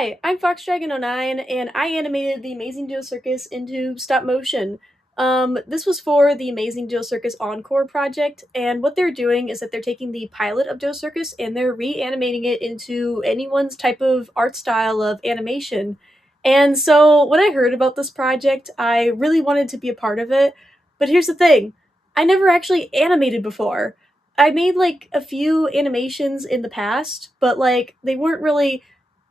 Hi, I'm FoxDragon09, and I animated the Amazing Joe Circus into stop motion. This was for the Amazing Joe Circus Encore project, and what they're doing is that they're taking the pilot of Joe Circus and they're reanimating it into anyone's type of art style of animation. And so when I heard about this project, I really wanted to be a part of it. But here's the thing, I never actually animated before. I made like a few animations in the past, but like they weren't really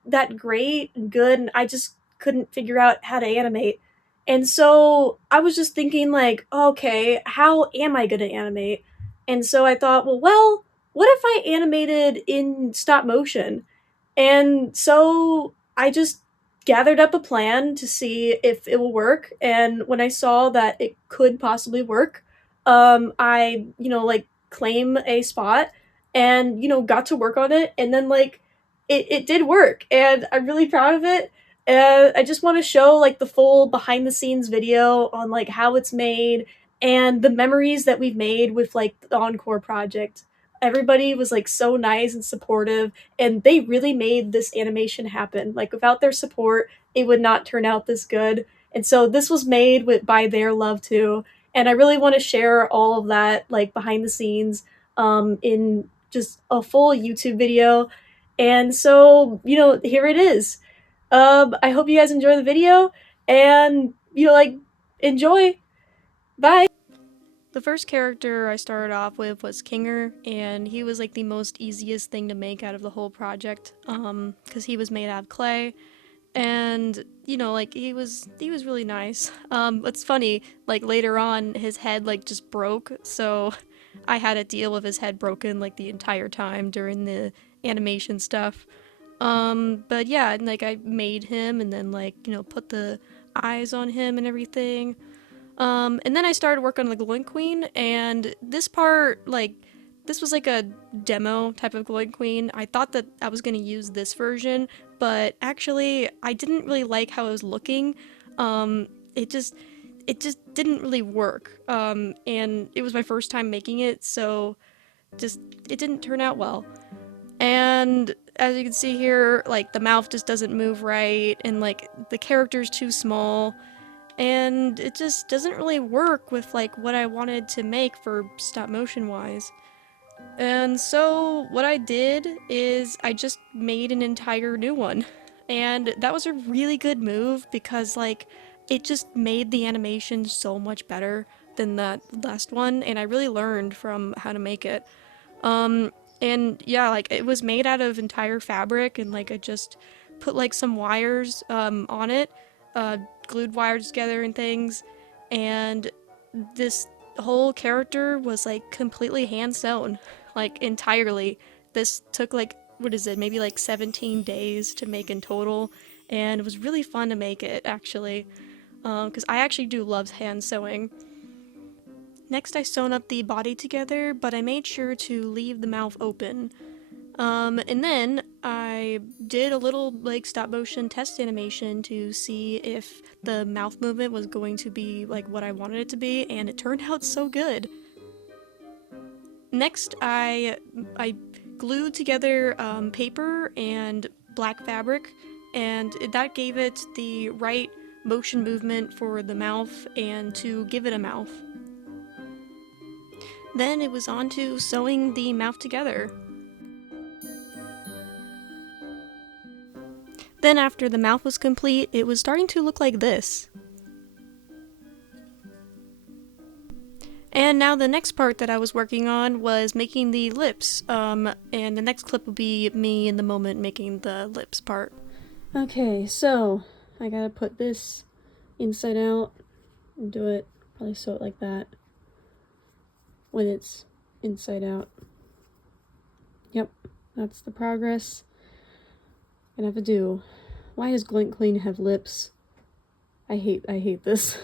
that great and good, and I just couldn't figure out how to animate. And so I was just thinking like, okay, how am I going to animate? And so I thought, well, what if I animated in stop motion? And so I just gathered up a plan to see if it will work. And when I saw that it could possibly work, I, like claim a spot and, got to work on it. And then like it did work and I'm really proud of it. And I just want to show like the full behind the scenes video on like how it's made and the memories that we've made with like the Encore project. Everybody was like so nice and supportive, and they really made this animation happen. Like without their support, it would not turn out this good. And so this was made with by their love too. And I really want to share all of that like behind the scenes in just a full YouTube video. And so, here it is. I hope you guys enjoy the video and like enjoy. Bye. The first character I started off with was Kinger, and he was like the most easiest thing to make out of the whole project, because he was made out of clay, and like he was really nice. It's funny, like later on, his head like just broke, so I had to deal with his head broken like the entire time during the animation stuff. But yeah, and, like I made him, and then like put the eyes on him and everything. And then I started working on the Gloink Queen, and this part, like, this was like a demo type of Gloink Queen. I thought that I was gonna use this version, but actually, I didn't really like how it was looking. Um, it just, it just didn't really work. And it was my first time making it, so just, it didn't turn out well. And as you can see here, like, the mouth just doesn't move right, and like, the character's too small, and it just doesn't really work with like what I wanted to make for stop motion wise. And so what I did is I just made an entire new one. And that was a really good move because like it just made the animation so much better than that last one, and I really learned from how to make it. Um and yeah, like it was made out of entire fabric, and like I just put like some wires on it, uh, glued wires together and things, and this whole character was like completely hand sewn, like entirely. This took like, what is it, maybe like 17 days to make in total, and it was really fun to make it actually, because I actually do love hand sewing. Next, I sewn up the body together, but I made sure to leave the mouth open. And then I did a little like stop motion test animation to see if the mouth movement was going to be like what I wanted it to be, and it turned out so good. Next, I glued together paper and black fabric, and that gave it the right motion movement for the mouth and to give it a mouth. Then it was on to sewing the mouth together. Then after the mouth was complete, it was starting to look like this. And now the next part that I was working on was making the lips, and the next clip will be me in the moment making the lips part. Okay, so I gotta put this inside out and do it, probably sew it like that when it's inside out. Yep, that's the progress I have to do. Why does Gloink Queen have lips? I hate this.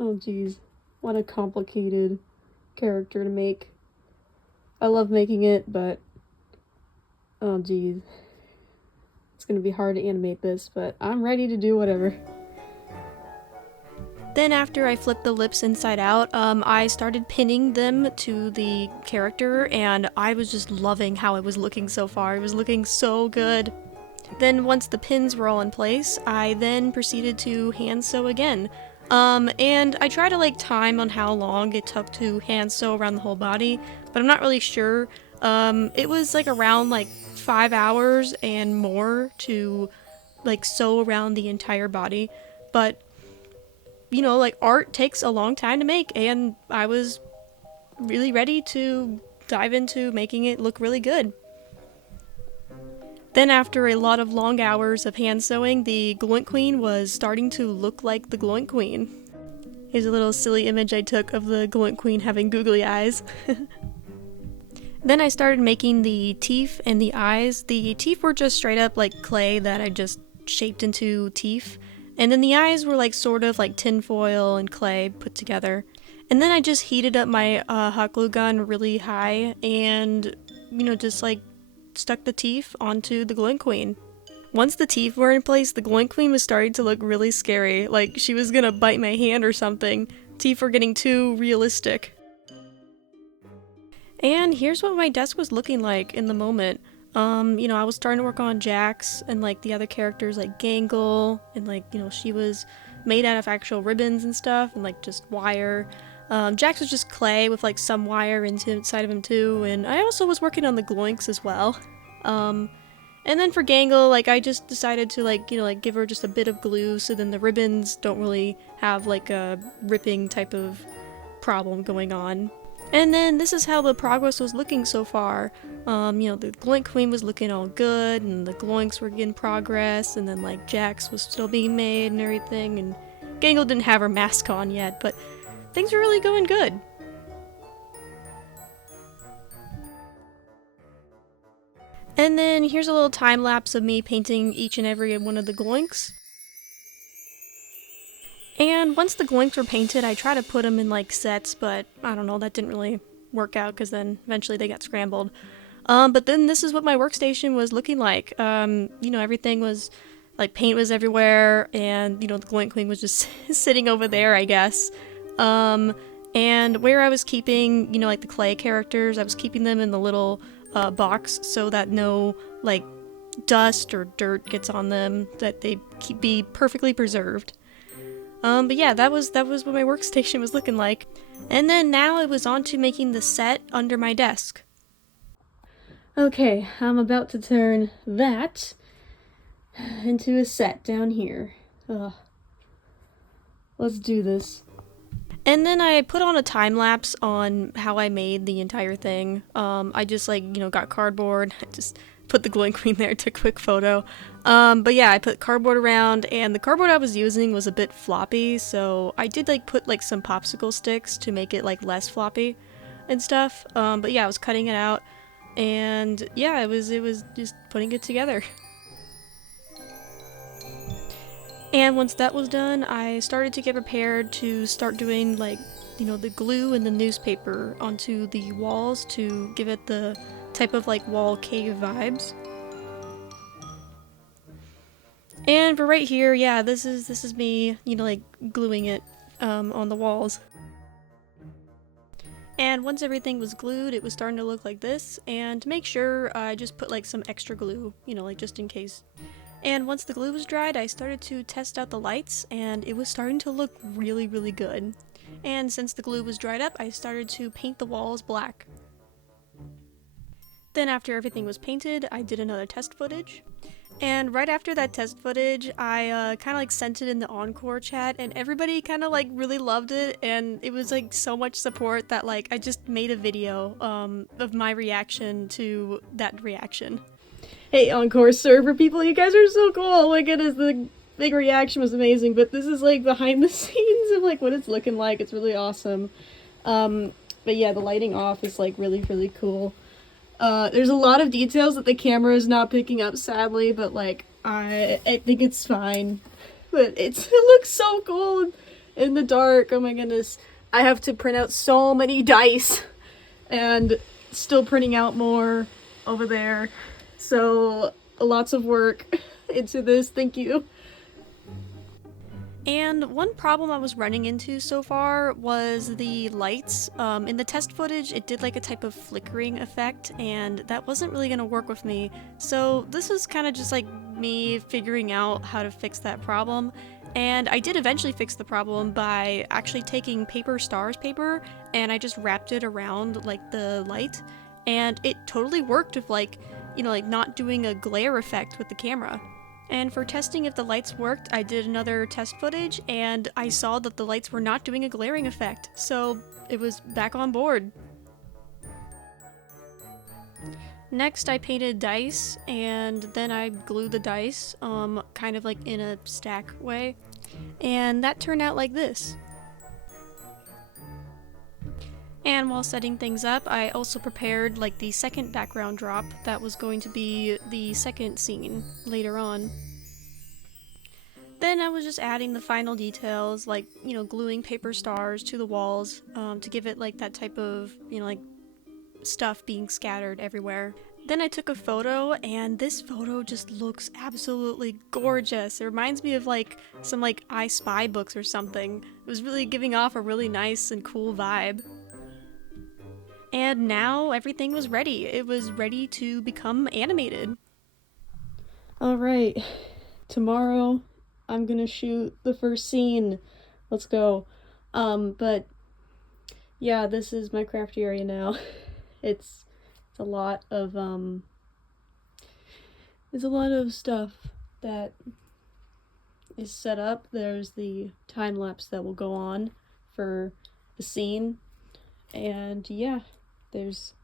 Oh jeez, what a complicated character to make. I love making it, but oh jeez, it's gonna be hard to animate this, but I'm ready to do whatever. Then after I flipped the lips inside out, I started pinning them to the character, and I was just loving how it was looking so far. It was looking so good. Then once the pins were all in place, I then proceeded to hand sew again. And I try to like time on how long it took to hand sew around the whole body, but I'm not really sure. It was like around like 5 hours and more to like sew around the entire body. But you know, like art takes a long time to make, and I was really ready to dive into making it look really good. Then after a lot of long hours of hand sewing, the Gloink Queen was starting to look like the Gloink Queen. Here's a little silly image I took of the Gloink Queen having googly eyes. Then I started making the teeth and the eyes. The teeth were just straight up like clay that I just shaped into teeth. And then the eyes were like sort of like tinfoil and clay put together. And then I just heated up my hot glue gun really high and, you know, just like stuck the teeth onto the Gloink Queen. Once the teeth were in place, the Gloink Queen was starting to look really scary, like she was gonna bite my hand or something. Teeth were getting too realistic. And here's what my desk was looking like in the moment. You know, I was starting to work on Jax and like the other characters like Gangle, and like, you know, she was made out of actual ribbons and stuff and like just wire. Jax was just clay with like some wire inside of him too, and I also was working on the Gloinks as well. And then for Gangle, like I just decided to like, you know, like give her just a bit of glue so then the ribbons don't really have like a ripping type of problem going on. And then this is how the progress was looking so far. You know, the Gloink Queen was looking all good, and the Gloinks were in progress, and then like Jax was still being made and everything, and Gangle didn't have her mask on yet, but things were really going good. And then here's a little time lapse of me painting each and every one of the Gloinks. And once the Gloinks were painted, I tried to put them in like sets, but I don't know, that didn't really work out because then eventually they got scrambled. But then this is what my workstation was looking like. You know, everything was like paint was everywhere, and you know, the Gloink Queen was just sitting over there, I guess. And where I was keeping, you know, like the clay characters, I was keeping them in the little box so that no like dust or dirt gets on them, that they be perfectly preserved. But yeah, that was what my workstation was looking like. And then now it was on to making the set under my desk. Okay, I'm about to turn that into a set down here. Ugh. Let's do this. And then I put on a time lapse on how I made the entire thing. I just like, you know, got cardboard, I just put the Gloink Queen there, took a quick photo. But yeah, I put cardboard around, and the cardboard I was using was a bit floppy, so I did like put like some popsicle sticks to make it like less floppy and stuff. But yeah, I was cutting it out, and yeah, it was just putting it together. And once that was done, I started to get prepared to start doing like, you know, the glue and the newspaper onto the walls to give it the type of like wall cave vibes. And for right here, yeah, this is me, you know, like gluing it on the walls. And once everything was glued, it was starting to look like this, and to make sure, I just put like some extra glue, you know, like just in case. And once the glue was dried, I started to test out the lights, and it was starting to look really, really good. And since the glue was dried up, I started to paint the walls black. Then after everything was painted, I did another test footage. And right after that test footage, I kind of like sent it in the Encore chat, and everybody kind of like really loved it, and it was like so much support that like I just made a video of my reaction to that reaction. Hey, Encore server people, you guys are so cool! Oh my goodness, the big reaction was amazing, but this is like behind the scenes of like what it's looking like. It's really awesome. But yeah, the lighting off is like really, really cool. There's a lot of details that the camera is not picking up, sadly, but like I think it's fine. But it looks so cool in the dark. Oh my goodness. I have to print out so many dice and still printing out more over there. So lots of work into this. Thank you. And one problem I was running into so far was the lights. In the test footage, it did like a type of flickering effect, and that wasn't really going to work with me. So this was kind of just like me figuring out how to fix that problem. And I did eventually fix the problem by actually taking paper stars paper, and I just wrapped it around like the light, and it totally worked with like, like not doing a glare effect with the camera. And for testing if the lights worked, I did another test footage and I saw that the lights were not doing a glaring effect, so it was back on board. Next, I painted dice and then I glued the dice, kind of like in a stack way, and that turned out like this. And while setting things up, I also prepared like the second background drop that was going to be the second scene later on. Then I was just adding the final details, like, gluing paper stars to the walls to give it like that type of, like stuff being scattered everywhere. Then I took a photo, and this photo just looks absolutely gorgeous. It reminds me of like some like I Spy books or something. It was really giving off a really nice and cool vibe. And now everything was ready. It was ready to become animated. Alright, tomorrow I'm gonna shoot the first scene. Let's go. But yeah, this is my craft area now. It's a lot of stuff that is set up. There's the time lapse that will go on for the scene, and yeah, there's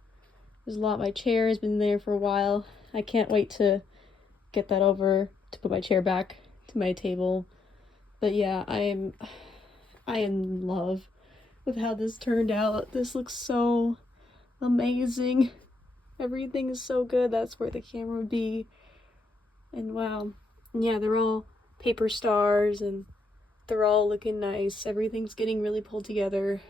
a lot. My chair has been there for a while. I can't wait to get that over to put my chair back to my table. But yeah, I am in love with how this turned out. This looks so amazing. Everything is so good. That's where the camera would be. And wow. Yeah, they're all paper stars and they're all looking nice. Everything's getting really pulled together.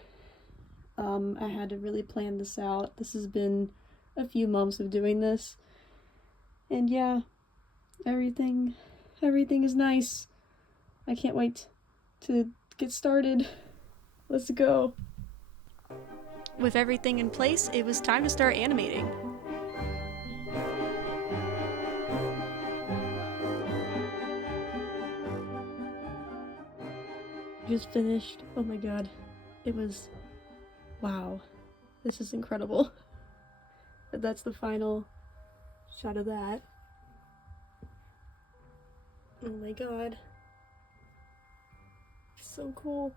I had to really plan this out. This has been a few months of doing this. And yeah, everything is nice. I can't wait to get started. Let's go. With everything in place, it was time to start animating. Just finished. Oh my god. It was... wow. This is incredible. That's the final shot of that. Oh my god. So cool.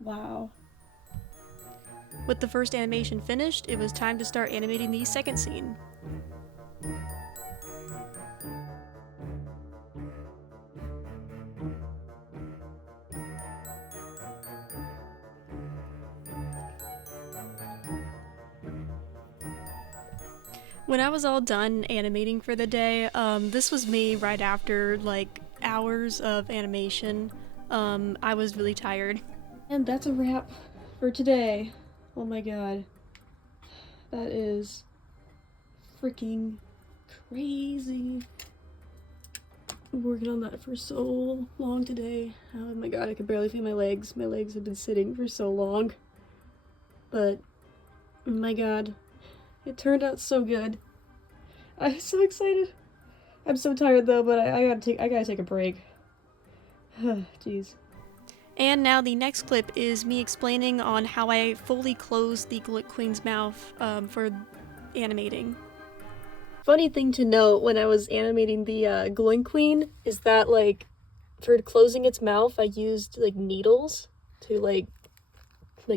Wow. With the first animation finished, it was time to start animating the second scene. When I was all done animating for the day, this was me right after like hours of animation. I was really tired. And that's a wrap for today. Oh my god. That is freaking crazy. I'm working on that for so long today. Oh my god, I can barely feel my legs. My legs have been sitting for so long. But, oh my god. It turned out so good. I'm so excited. I'm so tired though, but I gotta take a break. Jeez. And now the next clip is me explaining on how I fully closed the Gloink Queen's mouth for animating. Funny thing to note when I was animating the Gloink Queen is that like for closing its mouth I used like needles to like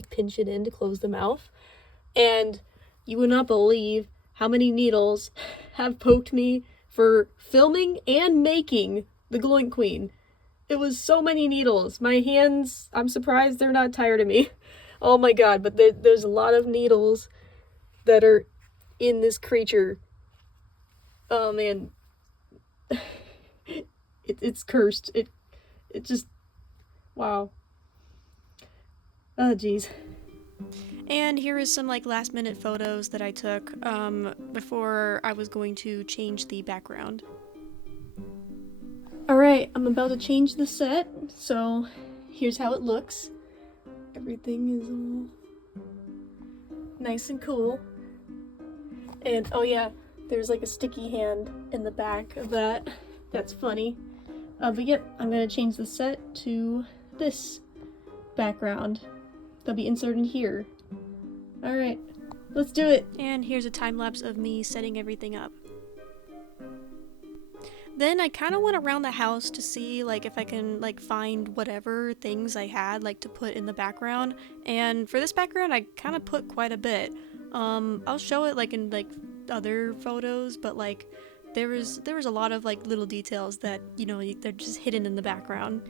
pinch it in to close the mouth, and you would not believe how many needles have poked me for filming and making the Gloink Queen. It was so many needles. My hands, I'm surprised they're not tired of me. Oh my god, but there's a lot of needles that are in this creature. Oh man. It's cursed. It just, wow. Oh jeez. And here is some like last minute photos that I took before I was going to change the background. Alright, I'm about to change the set, so here's how it looks. Everything is all nice and cool. And oh yeah, there's like a sticky hand in the back of that. That's funny. But yep, I'm gonna change the set to this background. They'll be inserted here. Alright, let's do it! And here's a time lapse of me setting everything up. Then I kind of went around the house to see like if I can like find whatever things I had like to put in the background. And for this background I kind of put quite a bit. I'll show it like in like other photos, but like there was a lot of like little details that, you know, they're just hidden in the background.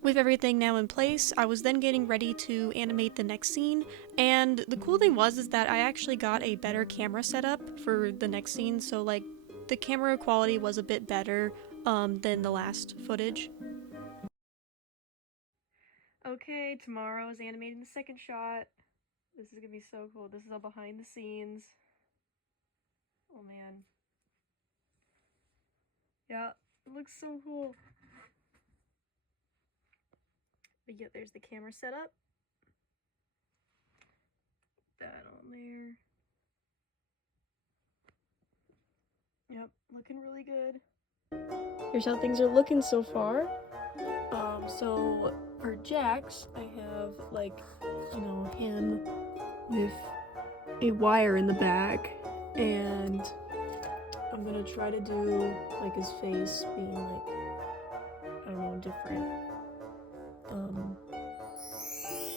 With everything now in place, I was then getting ready to animate the next scene, and the cool thing was is that I actually got a better camera setup for the next scene, so like the camera quality was a bit better than the last footage. Okay, tomorrow is animating the second shot. This is gonna be so cool. This is all behind the scenes. Oh man. Yeah, it looks so cool. But yeah, there's the camera setup. That on there. Yep, looking really good. Here's how things are looking so far. So for Jax, I have like, you know, him with a wire in the back, and I'm gonna try to do like his face being like, I don't know, different.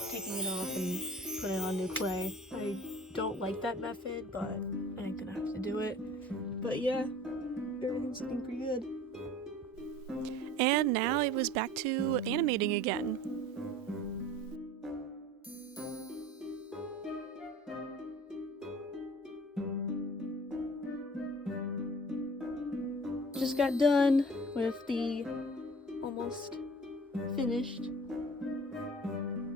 Taking it off and putting it on new clay. I don't like that method, but I'm gonna have to do it. But yeah, everything's looking pretty good. And now it was back to animating again. Just got done with the almost finished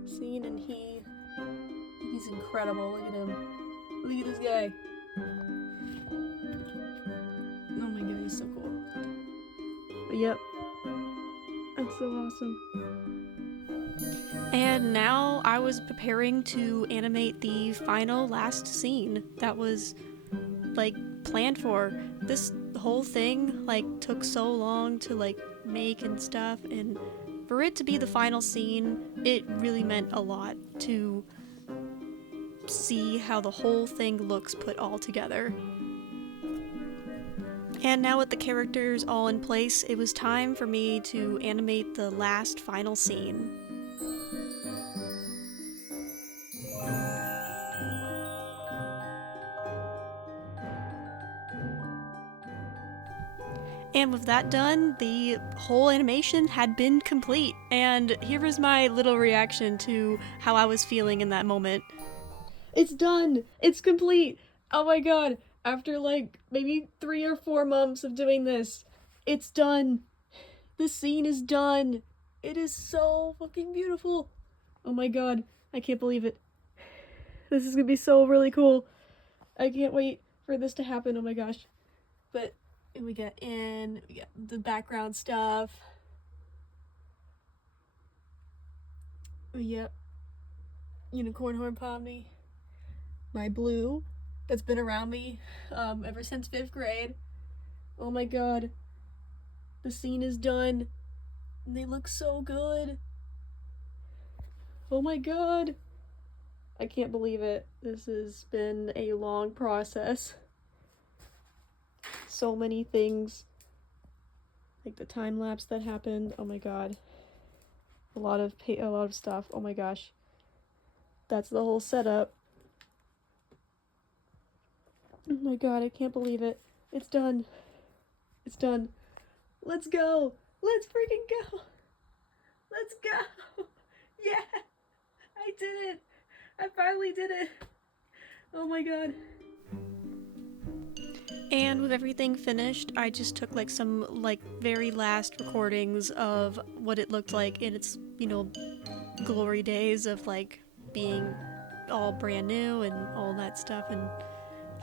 scene, and he's incredible. Look at him. Look at this guy. Oh my god, he's so cool. But yep, that's so awesome. And now I was preparing to animate the final last scene that was like planned for. This whole thing like took so long to like make and stuff, and for it to be the final scene, it really meant a lot to see how the whole thing looks put all together. And now with the characters all in place, it was time for me to animate the last final scene. And with that done, the whole animation had been complete. And here was my little reaction to how I was feeling in that moment. It's done! It's complete! Oh my god! After like maybe 3 or 4 months of doing this, it's done! The scene is done! It is so fucking beautiful! Oh my god, I can't believe it. This is gonna be so really cool. I can't wait for this to happen, oh my gosh. But we got the background stuff. Yep. Unicorn horn pomni. My blue that's been around me ever since 5th grade. Oh my god. The scene is done. And they look so good. Oh my god. I can't believe it. This has been a long process. So many things. Like the time lapse that happened. Oh my god. A lot of stuff. Oh my gosh. That's the whole setup. Oh my god, I can't believe it. It's done. It's done. Let's go. Let's freaking go. Let's go. Yeah. I did it. I finally did it. Oh my god. And with everything finished, I just took like some like very last recordings of what it looked like in its, you know, glory days of like being all brand new and all that stuff, and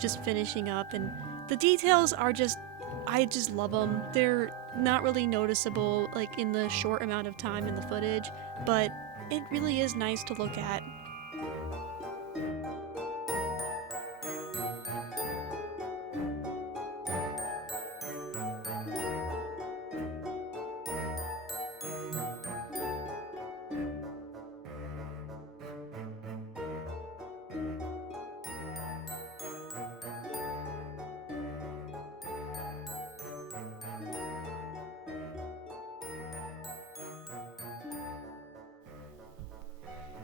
just finishing up, and the details are just I just love them. They're not really noticeable like in the short amount of time in the footage, but it really is nice to look at.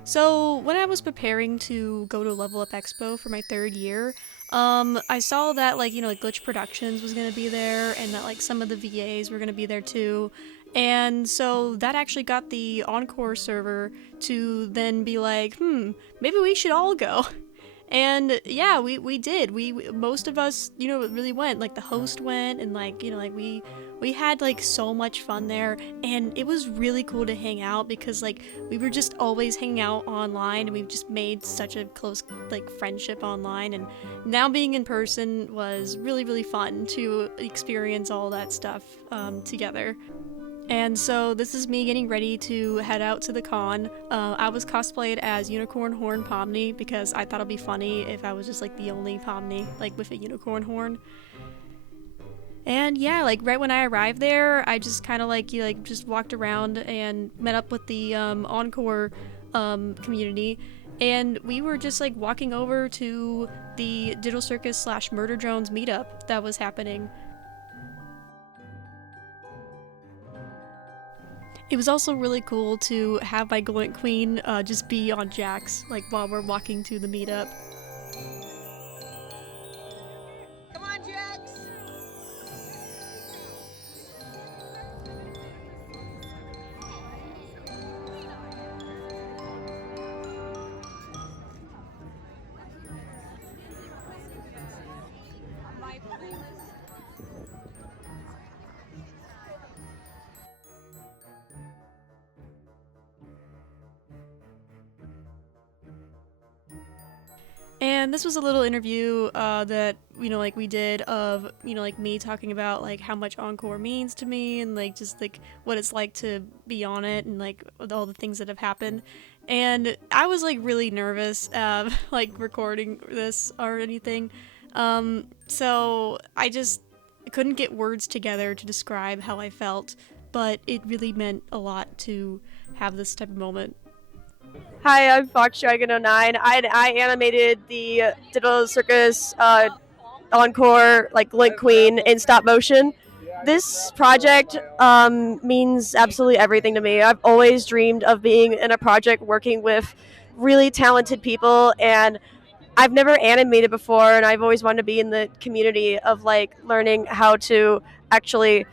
So when I was preparing to go to Level Up Expo for my 3rd year, I saw that like Glitch Productions was gonna be there, and that like some of the VAs were gonna be there too, and so that actually got the Encore server to then be like, maybe we should all go. And yeah, we did. Most of us, really went. Like the host went, and we had like so much fun there, and it was really cool to hang out because like we were just always hanging out online, and we've just made such a close like friendship online, and now being in person was really fun to experience all that stuff together. And so this is me getting ready to head out to the con. I was cosplayed as Unicorn Horn Pomni because I thought it'd be funny if I was just like the only Pomni like with a unicorn horn. And yeah, like right when I arrived there, I just kind of just walked around and met up with the Encore community, and we were just like walking over to the Digital Circus / Murder Drones meetup that was happening. It was also really cool to have my Gloink Queen just be on Jax, like while we're walking to the meetup. Come on, Jax! And this was a little interview that we did of me talking about like how much Encore means to me, and like just like what it's like to be on it, and like all the things that have happened. And I was like really nervous like recording this or anything, so I just couldn't get words together to describe how I felt, but it really meant a lot to have this type of moment. Hi, I'm FoxDragon09. I animated the Digital Circus Encore, like Gloink Queen, in stop motion. This project means absolutely everything to me. I've always dreamed of being in a project working with really talented people, and I've never animated before, and I've always wanted to be in the community of like learning how to actually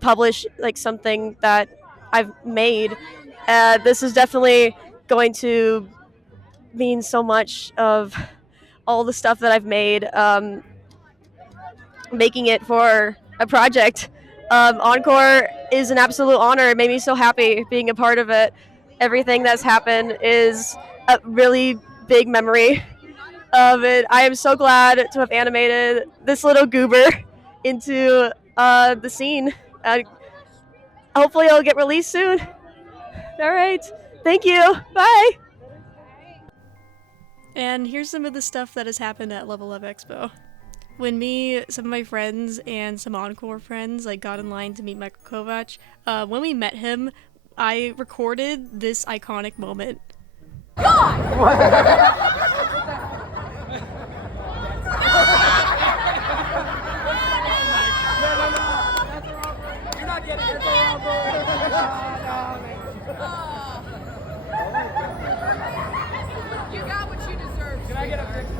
publish like something that I've made. This is definitely going to mean so much of all the stuff that I've made, making it for a project. Encore is an absolute honor. It made me so happy being a part of it. Everything that's happened is a really big memory of it. I am so glad to have animated this little goober into the scene. Hopefully it'll get released soon. All right. Thank you. Bye. And here's some of the stuff that has happened at Level Up Expo. When me, some of my friends, and some Encore friends like got in line to meet Michael Kovac, when we met him, I recorded this iconic moment. You got what you deserve. Can I get a picture?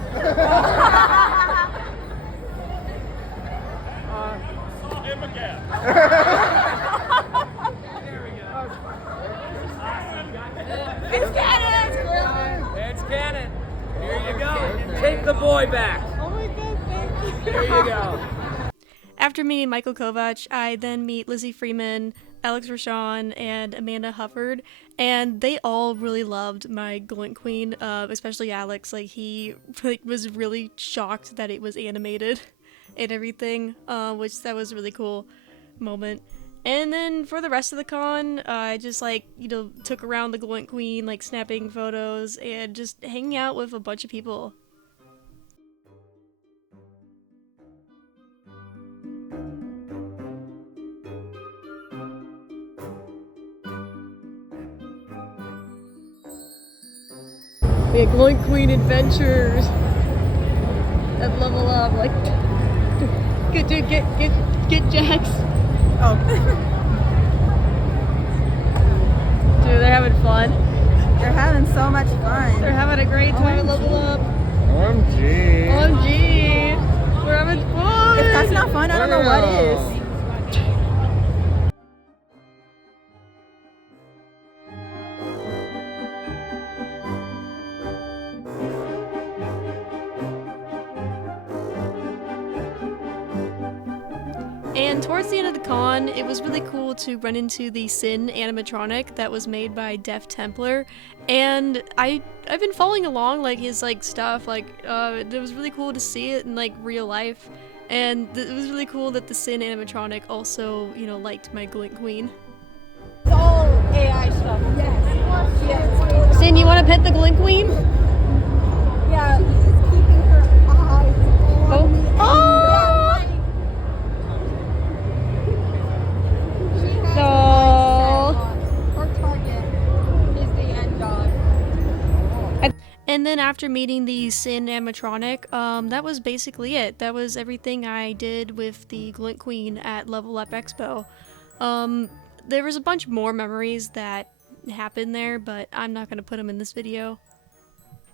Saw him again. There we go. It's canon! It's canon. Here you go. Take the boy back. Oh my god, thank you. Here you go. After meeting Michael Kovac, I then meet Lizzie Freeman, Alex Rashawn, and Amanda Hufford, and they all really loved my Gloink Queen, especially Alex. Like he was really shocked that it was animated. and everything, which that was a really cool moment. And then for the rest of the con, I just like, you know, took around the Gloink Queen, like snapping photos and just hanging out with a bunch of people. We had Gloink Queen adventures at Level Up, like get Jax. Oh. Dude, they're having fun. They're having so much fun. They're having a great time at Level Up. OMG. OMG. We're having fun. If that's not fun, I don't know what is. And towards the end of the con, it was really cool to run into the Sin animatronic that was made by Def Templar, and I've been following along like his like stuff, like it was really cool to see it in like real life, and it was really cool that the Sin animatronic also, you know, liked my Gloink Queen. It's all AI stuff. Yes. Sin, you want to pet the Gloink Queen? Yeah. She's keeping her eyes on me. Oh! She has No. her target is the end dog. And then after meeting the Sin animatronic, that was basically it. That was everything I did with the Gloink Queen at Level Up Expo. There was a bunch more memories that happened there, but I'm not going to put them in this video.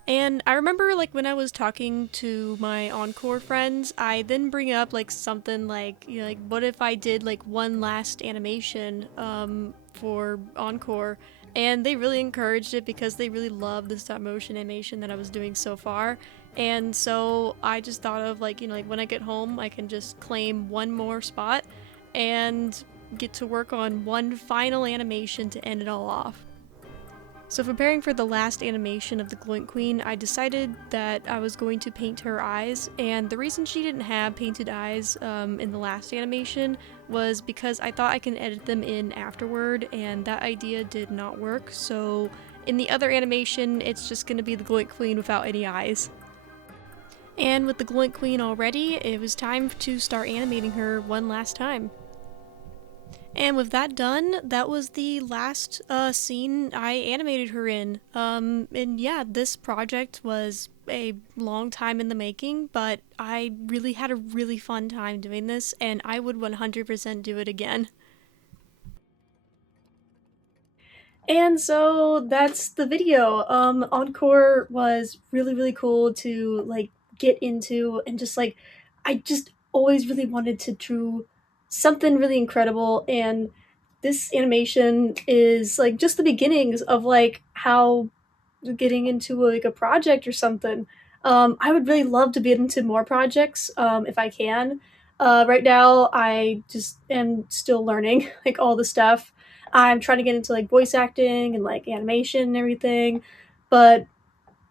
And I remember like when I was talking to my Encore friends, I then bring up like something like, you know, like what if I did like one last animation for Encore, and they really encouraged it because they really loved the stop motion animation that I was doing so far. And so I just thought of like, you know, like when I get home I can just claim one more spot and get to work on one final animation to end it all off. So preparing for the last animation of the Gloink Queen, I decided that I was going to paint her eyes, and the reason she didn't have painted eyes in the last animation was because I thought I can edit them in afterward, and that idea did not work, so in the other animation it's just going to be the Gloink Queen without any eyes. And with the Gloink Queen already, it was time to start animating her one last time. And with that done, that was the last scene I animated her in. And yeah, this project was a long time in the making, but I really had a really fun time doing this, and I would 100% do it again. And so that's the video. Encore was really cool to like get into, and just like I just always really wanted to do something really incredible, and this animation is like just the beginnings of like how getting into like a project or something. I would really love to get into more projects if I can. Right now I just am still learning like all the stuff. I'm trying to get into like voice acting and like animation and everything, but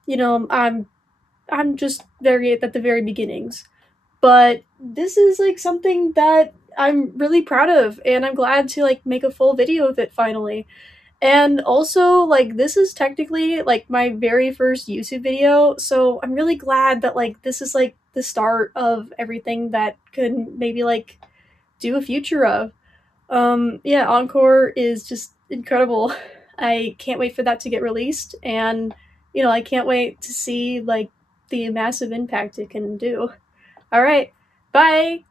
you know, I'm just very at the very beginnings. But this is like something that I'm really proud of, and I'm glad to like make a full video of it finally. And also, like, this is technically like my very first YouTube video, so I'm really glad that like this is like the start of everything that could maybe like do a future of. Yeah, Encore is just incredible. I can't wait for that to get released, and you know, I can't wait to see like the massive impact it can do. All right, bye.